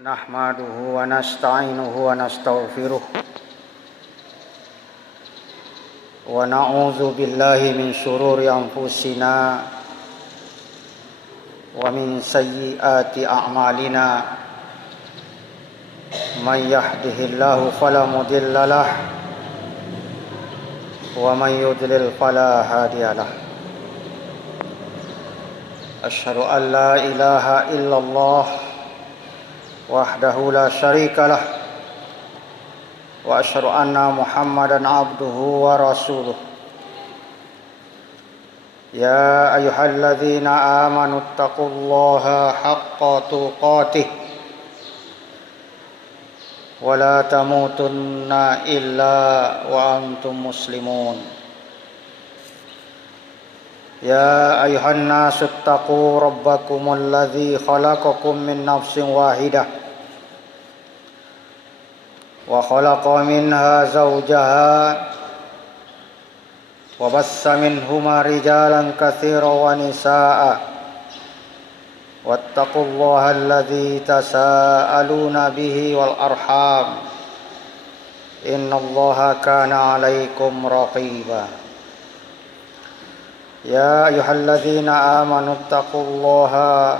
Nahmaduhu wa nasta'inuhu wa nastaghfiruh wa na'udzu billahi min syururi anfusina wa min sayyiati a'malina. May yahdihillahu fala mudilla lahu wa may yudlil fala hadiya lahu. Asyhadu an la ilaha illallah wahdahu la syarika lah wa asyhadu anna Muhammadan abduhu wa rasuluh. Ya ayyuhalladzina amanu taqullaha haqqa tuqatih wa la tamutunna illa wa antum muslimun. Ya ayuhan nasu taqu rabbakumul ladzi khalaqakum min nafsin wahidah wa khalaqa minha zawjaha wa bassa minhuma rijalan katsiran wa nisaa'a wattaqullaha alladzi tasaaluna bihi wal arham innallaha kana 'alaikum raqiba. Ya ayyuhalladzina amanu taqullaha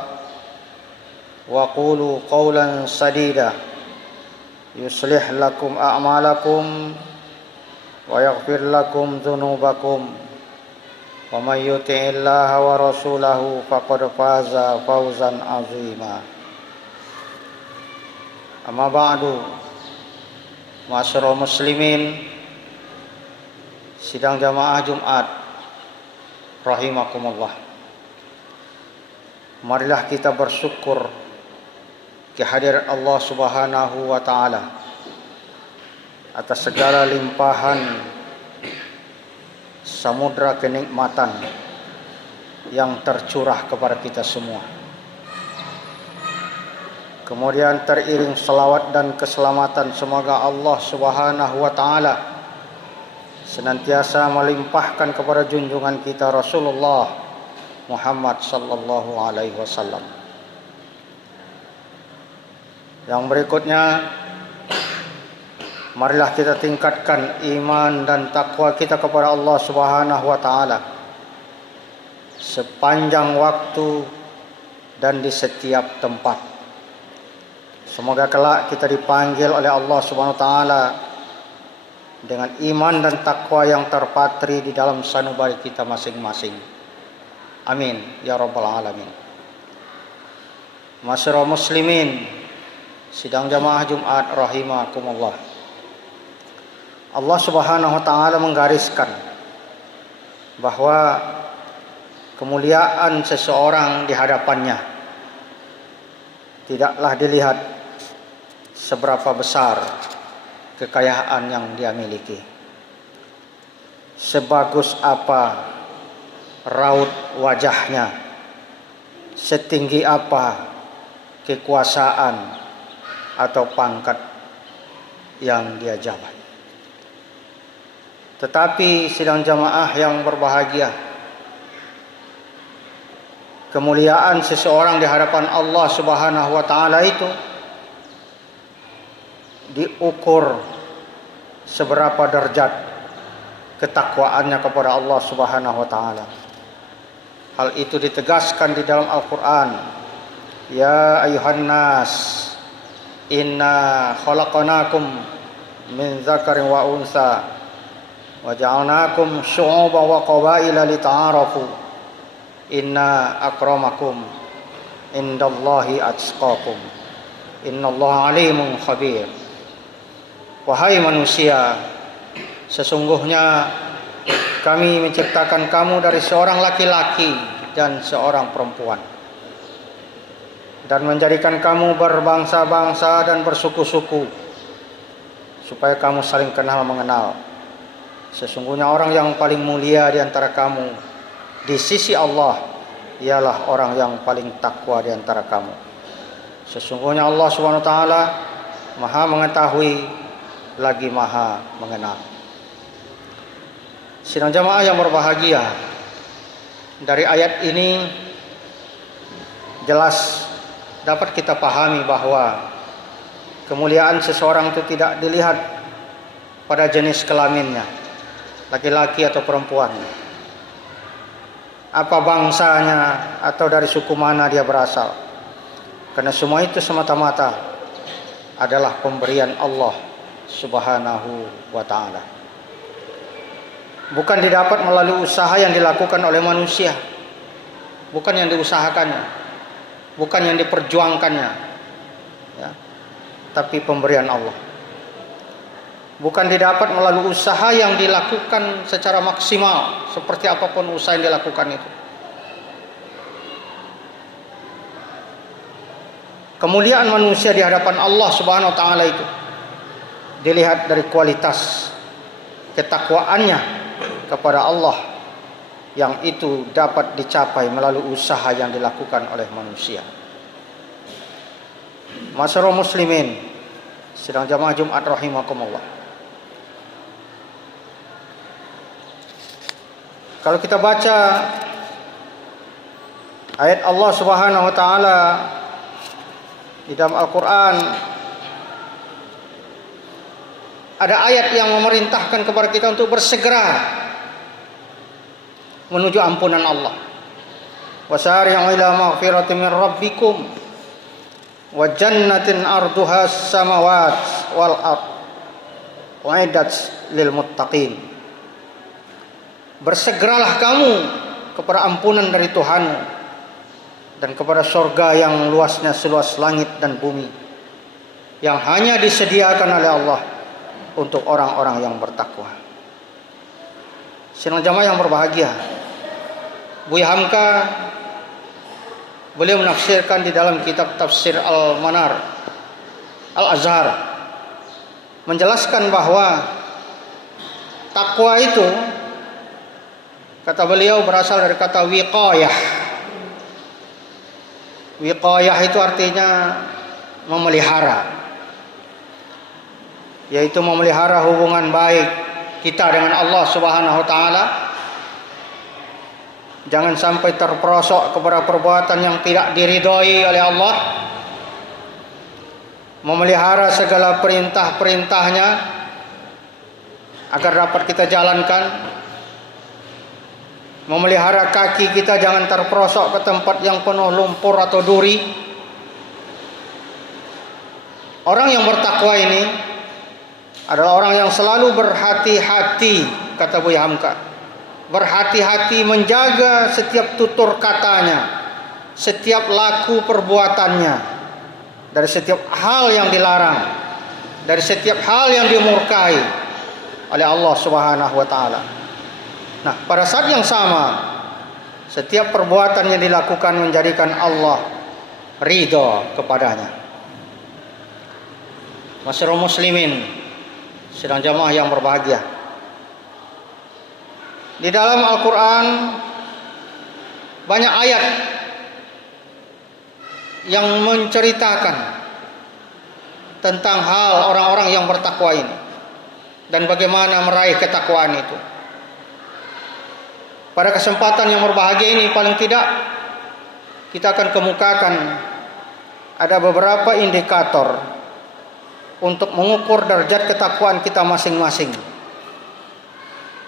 wa qulu qawlan sadida yuslih lakum a'malakum wa yaghfir lakum dzunubakum wa may yuti'illaha wa rasulahu faqad faza fawzan 'azima. Amma ba'du, ma'asyiral muslimin, sidang jamaah Jumat rahimakumullah. Marilah kita bersyukur kehadiran Allah Subhanahu wa taala atas segala limpahan samudra kenikmatan yang tercurah kepada kita semua. Kemudian teriring selawat dan keselamatan, semoga Allah Subhanahu wa taala senantiasa melimpahkan kepada junjungan kita Rasulullah Muhammad sallallahu alaihi wasallam. Yang berikutnya, marilah kita tingkatkan iman dan takwa kita kepada Allah Subhanahu wa taala sepanjang waktu dan di setiap tempat. Semoga kelak kita dipanggil oleh Allah Subhanahu wa taala dengan iman dan takwa yang terpatri di dalam sanubari kita masing-masing. Amin ya rabbal alamin. Ma'asyiral muslimin, sidang jamaah Jumat rahimakumullah. Allah Subhanahu wa taala menggariskan bahwa kemuliaan seseorang di hadapannya tidaklah dilihat seberapa besar kekayaan yang dia miliki, sebagus apa raut wajahnya, setinggi apa kekuasaan atau pangkat yang dia jabat. Tetapi sidang jamaah yang berbahagia, kemuliaan seseorang di hadapan Allah Subhanahu wa taala itu diukur seberapa derajat ketakwaannya kepada Allah Subhanahu wa taala. Hal itu ditegaskan di dalam Al-Qur'an. Ya ayuhan nas, inna khalaqnakum min dzakarin wa unsa wa ja'alnakum syu'uban wa qabaila lita'arafu inna akramakum indallahi atqakum innallaha alimun khabir. Wahai manusia, sesungguhnya kami menciptakan kamu dari seorang laki-laki dan seorang perempuan, dan menjadikan kamu berbangsa-bangsa dan bersuku-suku supaya kamu saling kenal mengenal. Sesungguhnya orang yang paling mulia di antara kamu di sisi Allah ialah orang yang paling takwa di antara kamu. Sesungguhnya Allah Subhanahu wa taala Maha mengetahui lagi Maha mengenal. Sidang jamaah yang berbahagia, dari ayat ini jelas dapat kita pahami bahwa kemuliaan seseorang itu tidak dilihat pada jenis kelaminnya, laki-laki atau perempuan, apa bangsanya atau dari suku mana dia berasal. Karena semua itu semata-mata adalah pemberian Allah Subhanahu wa ta'ala. Bukan didapat melalui usaha yang dilakukan oleh manusia, bukan yang diusahakannya, bukan yang diperjuangkannya, ya, tapi pemberian Allah. Bukan didapat melalui usaha yang dilakukan secara maksimal, seperti apapun usaha yang dilakukan itu. Kemuliaan manusia di hadapan Allah Subhanahu wa ta'ala itu dilihat dari kualitas ketakwaannya kepada Allah, yang itu dapat dicapai melalui usaha yang dilakukan oleh manusia. Masyarul muslimin, sidang jamaah Jumat rahimakumullah. Kalau kita baca ayat Allah Subhanahu wa ta'ala di dalam Al-Quran, ada ayat yang memerintahkan kepada kita untuk bersegera menuju ampunan Allah. Wasari'u ila maghfiratin min rabbikum wa jannatin arduha as-samawat wal ard u'iddat lil muttaqin. Bersegeralah kamu kepada ampunan dari Tuhanmu dan kepada surga yang luasnya seluas langit dan bumi, yang hanya disediakan oleh Allah untuk orang-orang yang bertakwa. Sidang jamaah yang berbahagia, Buya Hamka beliau menafsirkan di dalam kitab Tafsir Al-Manar Al-Azhar, menjelaskan bahwa takwa itu, kata beliau, berasal dari kata wiqayah. Wiqayah itu artinya memelihara, yaitu memelihara hubungan baik kita dengan Allah Subhanahu wa ta'ala. Jangan sampai terperosok kepada perbuatan yang tidak diridhoi oleh Allah. Memelihara segala perintah-perintahnya agar dapat kita jalankan. Memelihara kaki kita jangan terperosok ke tempat yang penuh lumpur atau duri. Orang yang bertakwa ini adalah orang yang selalu berhati-hati, kata Buya Hamka, berhati-hati menjaga setiap tutur katanya, setiap laku perbuatannya, dari setiap hal yang dilarang, dari setiap hal yang dimurkai oleh Allah Subhanahu wa ta'ala. Nah, pada saat yang sama, setiap perbuatan yang dilakukan menjadikan Allah ridha kepadanya. Masyarul muslimin, sidang jamaah yang berbahagia, di dalam Al-Quran banyak ayat yang menceritakan tentang hal orang-orang yang bertakwa ini dan bagaimana meraih ketakwaan itu. Pada kesempatan yang berbahagia ini, paling tidak kita akan kemukakan ada beberapa indikator untuk mengukur derajat ketakwaan kita masing-masing.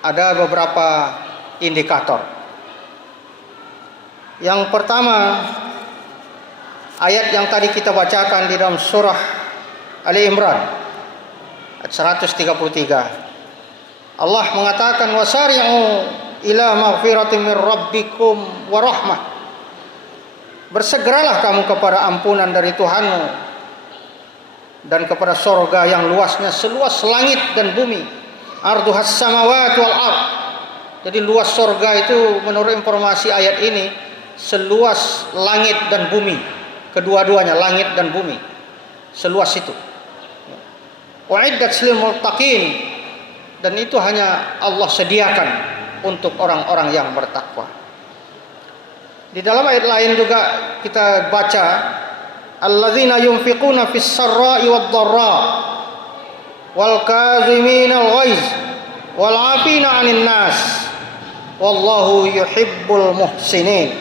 Ada beberapa indikator. Yang pertama, ayat yang tadi kita bacakan di dalam surah Ali Imran ayat 133. Allah mengatakan, wasari'u ila maghfiratin min rabbikum wa rahmah. Bersegeralah kamu kepada ampunan dari Tuhanmu dan kepada surga yang luasnya seluas langit dan bumi. Arduhas samawati wal ard. Jadi luas surga itu menurut informasi ayat ini seluas langit dan bumi. Kedua-duanya, langit dan bumi, seluas itu. U'iddat lil muttaqin, dan itu hanya Allah sediakan untuk orang-orang yang bertakwa. Di dalam ayat lain juga kita baca, alladzina yunfiquna fis sarra'i wad dharra wal kaziminal ghaiz wal 'afina 'anil nas wallahu yuhibbul muhsinin.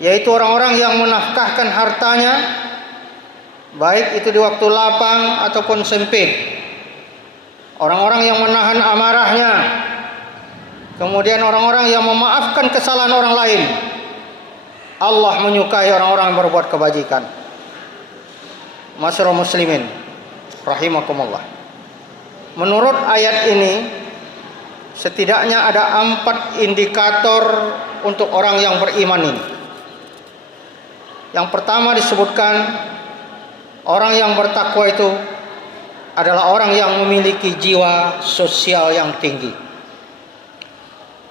Yaitu orang-orang yang menafkahkan hartanya baik itu di waktu lapang ataupun sempit. Orang-orang yang menahan amarahnya, kemudian orang-orang yang memaafkan kesalahan orang lain. Allah menyukai orang-orang yang berbuat kebajikan. Masyarul muslimin rahimakumullah. Menurut ayat ini, setidaknya ada 4 indikator untuk orang yang beriman ini. Yang pertama disebutkan, orang yang bertakwa itu adalah orang yang memiliki jiwa sosial yang tinggi.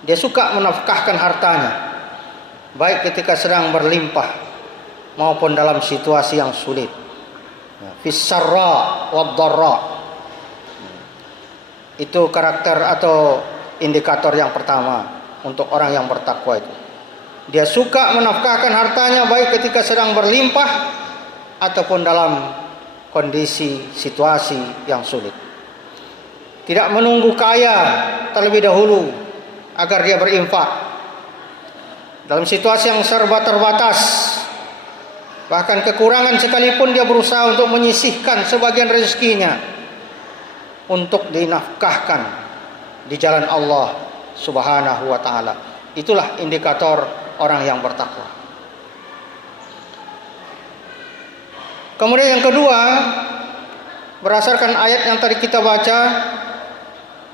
Dia suka menafkahkan hartanya, baik ketika sedang berlimpah maupun dalam situasi yang sulit. Fis sarra wad dharra. Itu karakter atau indikator yang pertama untuk orang yang bertakwa itu. Dia suka menafkahkan hartanya baik ketika sedang berlimpah ataupun dalam kondisi situasi yang sulit. Tidak menunggu kaya terlebih dahulu agar dia berinfak. Dalam situasi yang serba terbatas, bahkan kekurangan sekalipun, dia berusaha untuk menyisihkan sebagian rezekinya untuk dinafkahkan di jalan Allah Subhanahu wa taala. Itulah indikator orang yang bertakwa. Kemudian yang kedua, berdasarkan ayat yang tadi kita baca,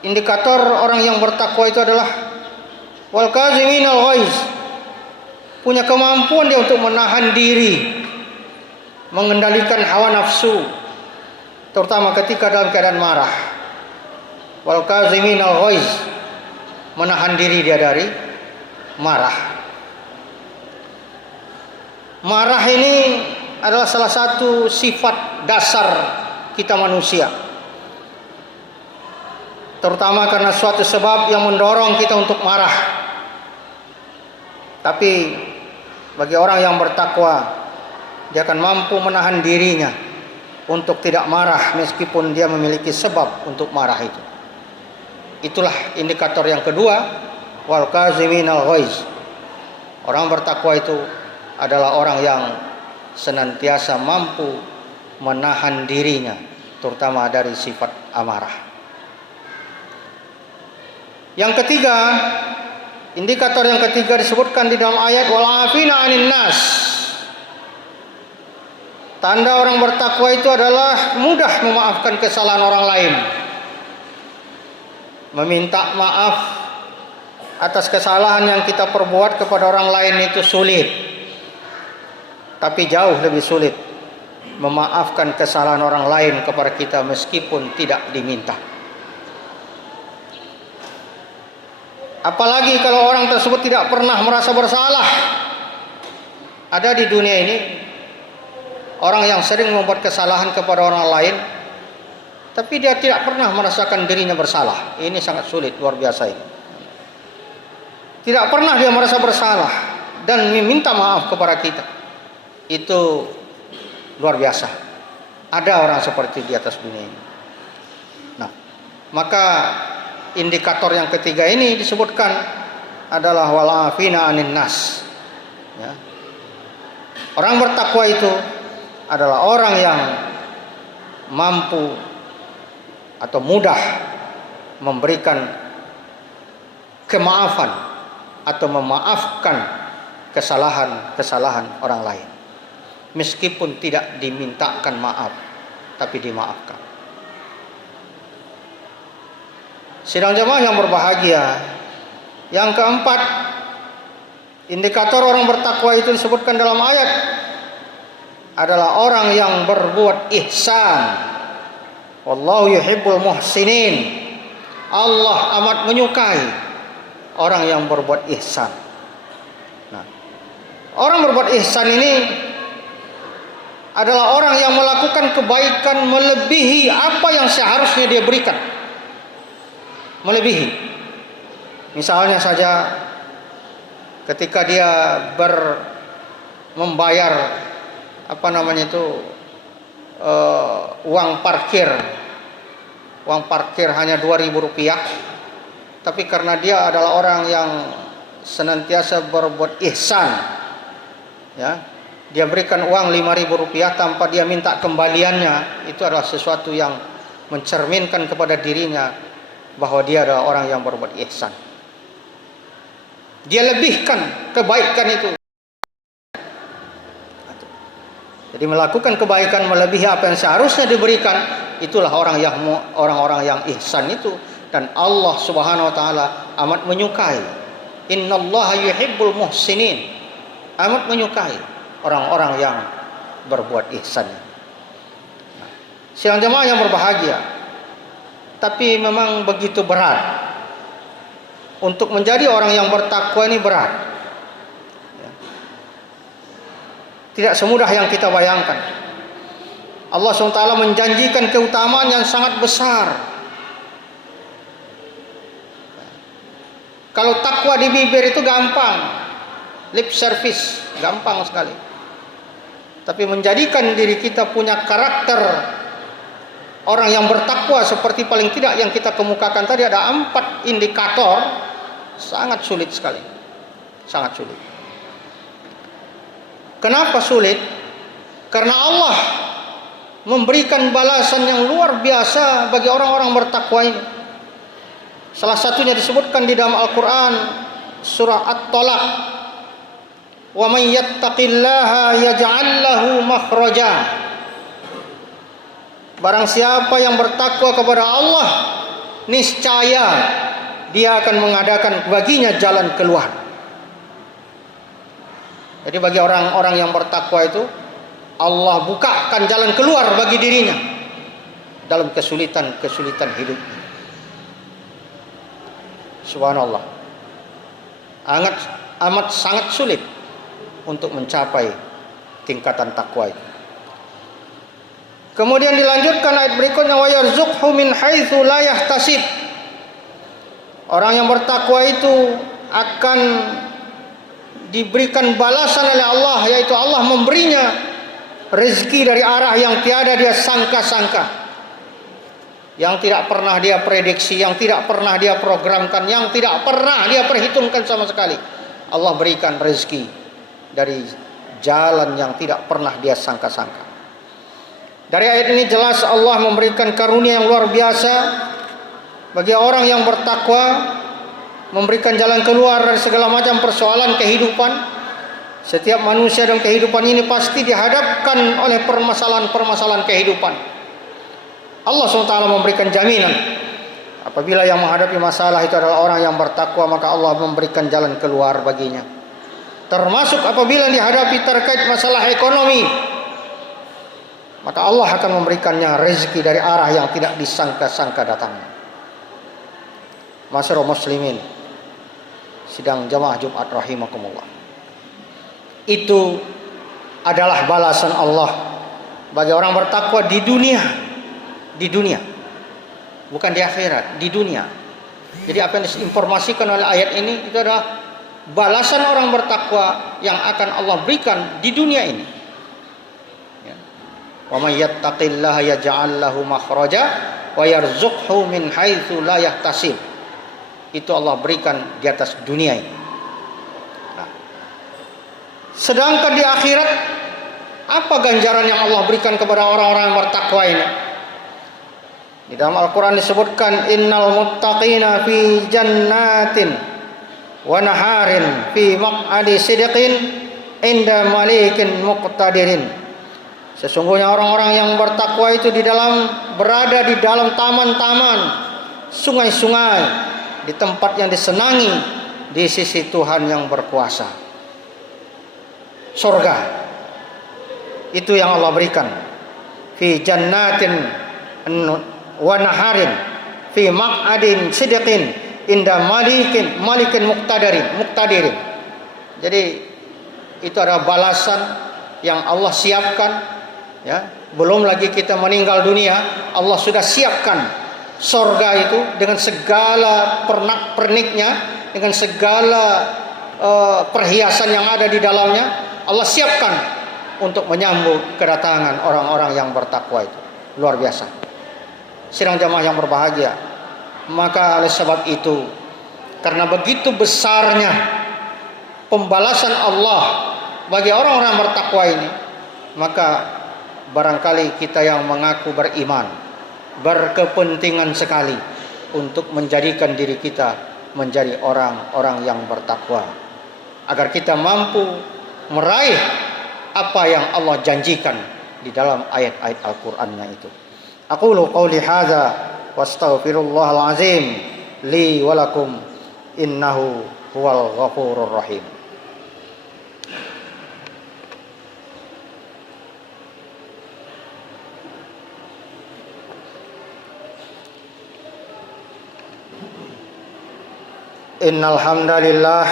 indikator orang yang bertakwa itu adalah wal kaziminal ghaiz. Punya kemampuan dia untuk menahan diri, mengendalikan hawa nafsu, terutama ketika dalam keadaan marah. Wal kaziminal ghaiz, menahan diri dia dari marah. Marah ini adalah salah satu sifat dasar kita manusia, terutama karena suatu sebab yang mendorong kita untuk marah. Tapi bagi orang yang bertakwa, dia akan mampu menahan dirinya untuk tidak marah meskipun dia memiliki sebab untuk marah itu. Itulah indikator yang kedua, wal kaziminal ghaiz. Orang bertakwa itu adalah orang yang senantiasa mampu menahan dirinya, terutama dari sifat amarah. Yang ketiga, indikator yang ketiga disebutkan di dalam ayat wal afina 'anil nas. Tanda orang bertakwa itu adalah mudah memaafkan kesalahan orang lain. Meminta maaf atas kesalahan yang kita perbuat kepada orang lain itu sulit, tapi jauh lebih sulit memaafkan kesalahan orang lain kepada kita meskipun tidak diminta. Apalagi kalau orang tersebut tidak pernah merasa bersalah. Ada di dunia ini orang yang sering membuat kesalahan kepada orang lain, tapi dia tidak pernah merasakan dirinya bersalah. Ini sangat sulit, luar biasa ini. Tidak pernah dia merasa bersalah dan meminta maaf kepada kita. Itu luar biasa. Ada orang seperti di atas dunia ini. Nah, maka indikator yang ketiga ini disebutkan adalah wal afina 'anil nas. Ya. Orang bertakwa itu adalah orang yang mampu atau mudah memberikan kemaafan atau memaafkan kesalahan-kesalahan orang lain, meskipun tidak dimintakan maaf, tapi dimaafkan. Sidang jamaah yang berbahagia, yang keempat, indikator orang bertakwa itu disebutkan dalam ayat adalah orang yang berbuat ihsan. Wallahu yuhibbul muhsinin. Allah amat menyukai orang yang berbuat ihsan. Nah, orang berbuat ihsan ini adalah orang yang melakukan kebaikan melebihi apa yang seharusnya dia berikan. Melebihi. Misalnya saja ketika dia membayar uang parkir hanya Rp2.000, tapi karena dia adalah orang yang senantiasa berbuat ihsan, ya, dia berikan uang 5.000 rupiah tanpa dia minta kembaliannya, itu adalah sesuatu yang mencerminkan kepada dirinya bahwa dia adalah orang yang berbuat ihsan. Dia lebihkan kebaikan itu. Jadi melakukan kebaikan melebihi apa yang seharusnya diberikan, itulah orang-orang yang ihsan itu, dan Allah Subhanahu wa taala amat menyukai. Innallaha yuhibbul muhsinin. Amat menyukai orang-orang yang berbuat ihsan. Sidang jemaah yang berbahagia, tapi memang begitu berat. Untuk menjadi orang yang bertakwa ini berat. Tidak semudah yang kita bayangkan. Allah SWT menjanjikan keutamaan yang sangat besar. Kalau takwa di bibir itu gampang, lip service, gampang sekali. Tapi menjadikan diri kita punya karakter orang yang bertakwa seperti paling tidak yang kita kemukakan tadi, ada 4 indikator, sangat sulit sekali. Sangat sulit. Kenapa sulit? Karena Allah memberikan balasan yang luar biasa bagi orang-orang bertakwa ini. Salah satunya disebutkan di dalam Al-Quran, surah At-Talaq. Wa man yattaqillaha yaj'al lahu makhraja. Barang siapa yang bertakwa kepada Allah, niscaya dia akan mengadakan baginya jalan keluar. Jadi bagi orang-orang yang bertakwa itu, Allah bukakan jalan keluar bagi dirinya dalam kesulitan-kesulitan hidup. Subhanallah. Amat sangat sulit untuk mencapai tingkatan takwa itu. Kemudian dilanjutkan ayat berikutnya, wa yarzuqhu min haitsu la yahtasib. Orang yang bertakwa itu akan diberikan balasan oleh Allah, yaitu Allah memberinya rezeki dari arah yang tiada dia sangka-sangka, yang tidak pernah dia prediksi, yang tidak pernah dia programkan, yang tidak pernah dia perhitungkan sama sekali. Allah berikan rezeki dari jalan yang tidak pernah dia sangka-sangka. Dari ayat ini jelas Allah memberikan karunia yang luar biasa bagi orang yang bertakwa, memberikan jalan keluar dari segala macam persoalan kehidupan. Setiap manusia dalam kehidupan ini pasti dihadapkan oleh permasalahan-permasalahan kehidupan. Allah SWT memberikan jaminan, apabila yang menghadapi masalah itu adalah orang yang bertakwa, maka Allah memberikan jalan keluar baginya. Termasuk apabila dihadapi terkait masalah ekonomi, maka Allah akan memberikannya rezeki dari arah yang tidak disangka-sangka datangnya. Masyarakat muslimin, sidang jamaah Jumat rahimakumullah, itu adalah balasan Allah bagi orang bertakwa di dunia, bukan di akhirat, di dunia. Jadi apa yang diinformasikan oleh ayat ini itu adalah balasan orang bertakwa yang akan Allah berikan di dunia ini. Wa may yattaqillaha yaj'al lahu makhraja wa yarzuqhu min haitsu la yahtasib. Itu Allah berikan di atas dunia ini. Nah, sedangkan di akhirat, apa ganjaran yang Allah berikan kepada orang-orang yang bertakwa ini? Di dalam Al-Quran disebutkan, innal muttaqina fi jannatin wa naharin fi maq'adi sidqin inda malikin muqtadirin. Sesungguhnya orang-orang yang bertakwa itu berada di dalam taman-taman, sungai-sungai, di tempat yang disenangi di sisi Tuhan yang berkuasa. Surga itu yang Allah berikan. Fi jannatin wa naharin fi maq'adin sidqin inda malikin muqtadirin. Jadi itu adalah balasan yang Allah siapkan, ya. Belum lagi kita meninggal dunia, Allah sudah siapkan surga itu dengan segala pernak-perniknya, dengan segala perhiasan yang ada di dalamnya. Allah siapkan untuk menyambut kedatangan orang-orang yang bertakwa itu. Luar biasa. Sidang jamaah yang berbahagia, maka oleh sebab itu, karena begitu besarnya pembalasan Allah bagi orang-orang bertakwa ini, maka barangkali kita yang mengaku beriman berkepentingan sekali untuk menjadikan diri kita menjadi orang-orang yang bertakwa, agar kita mampu meraih apa yang Allah janjikan di dalam ayat-ayat Al-Qur'annya itu. Aqulu qawli hadza wastaghfirullahal azim li wa lakum innahu huwal ghafurur rahim. Innal hamdalillah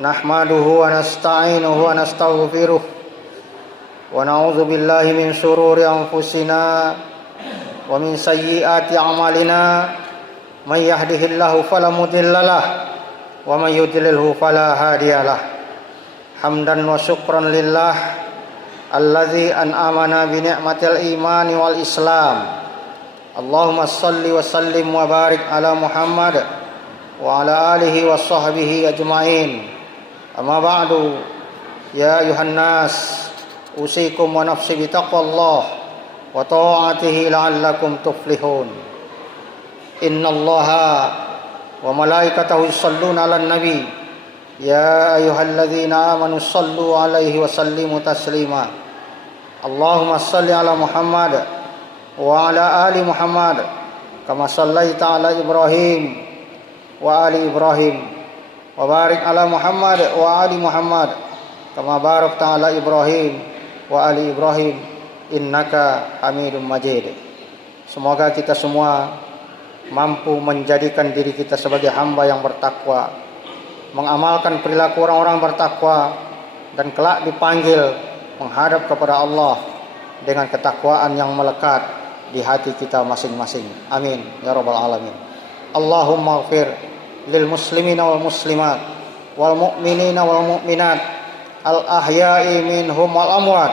nahmaduhu wa nasta'inuhu wa nastaghfiruh wa na'udzu billahi min shururi anfusina wa min sayyiati a'malina may yahdihillahu fala mudhillalah wa may yudlilhu fala hadiyalah. Hamdan wa syukran lillah allazi an'amana bi ni'matil imani wal islam. Allahumma shalli wa sallim wa barik ala Muhammad wa ala alihi wa sahbihi ajma'in. Amma ba'du, ya ayuhan nas, usikum wa nafsi bitaqwallah wa ta'atihi la'allakum tuflihun. Innallaha wa malaikatahu yusalluna 'alan nabi ya ayyuhalladzina amanu sallu 'alaihi wa sallimu taslima. Allahumma shalli 'ala Muhammad wa 'ala ali Muhammad kama shallaita 'ala Ibrahim wa ali Ibrahim wa barik ala Muhammad wa ali Muhammad kama barakta ala Ibrahim wa ali Ibrahim innaka Hamidum Majid. Semoga kita semua mampu menjadikan diri kita sebagai hamba yang bertakwa, mengamalkan perilaku orang-orang bertakwa, dan kelak dipanggil menghadap kepada Allah dengan ketakwaan yang melekat di hati kita masing-masing. Amin ya rabbal alamin. Allahumma ighfir lil muslimina wal muslimat wal mu'minina wal mu'minat al ahya'i minhum wal amwat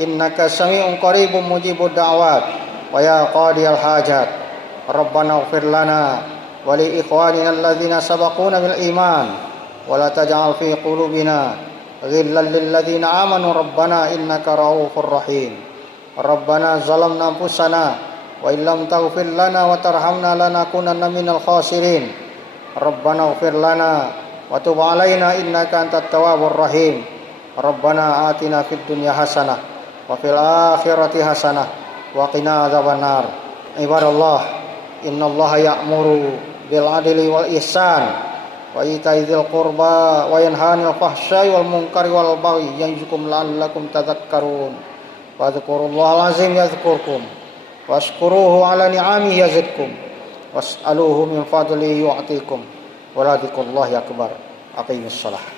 innaka sami'un qaribun mujibud da'wat wa ya qadiyal hajat. Rabbana ighfir lana wa li ikhwanina alladhina sabaquna bil iman wa la taj'al fi qulubina ghillan lil ladzina amanu rabbana innaka ra'ufur rahim. Rabbana zalamna anfusana wa illam taghfir lana wa tarhamna lanakunanna minal khasirin. Rabbana ighfir lana wa tub 'alaina innaka antat tawwabur rahim. Rabbana atina fid dunya hasanah wa fil akhirati hasanah wa qina adzabannar. Ibadallah, innallaha ya'muru bil 'adli wal ihsan wa ita'i dzil qurba wa yanha 'anil fahsya'i wal munkari wal baghi ya'izukum la'allakum tadhakkarun. Wa dzkurullahal azim yadhkurkum washkuruhu 'ala ni'amihi yazidkum was'aluhu min fadlihi yu'tikum wa la dzikrullahi akbar. Aqimus shalah.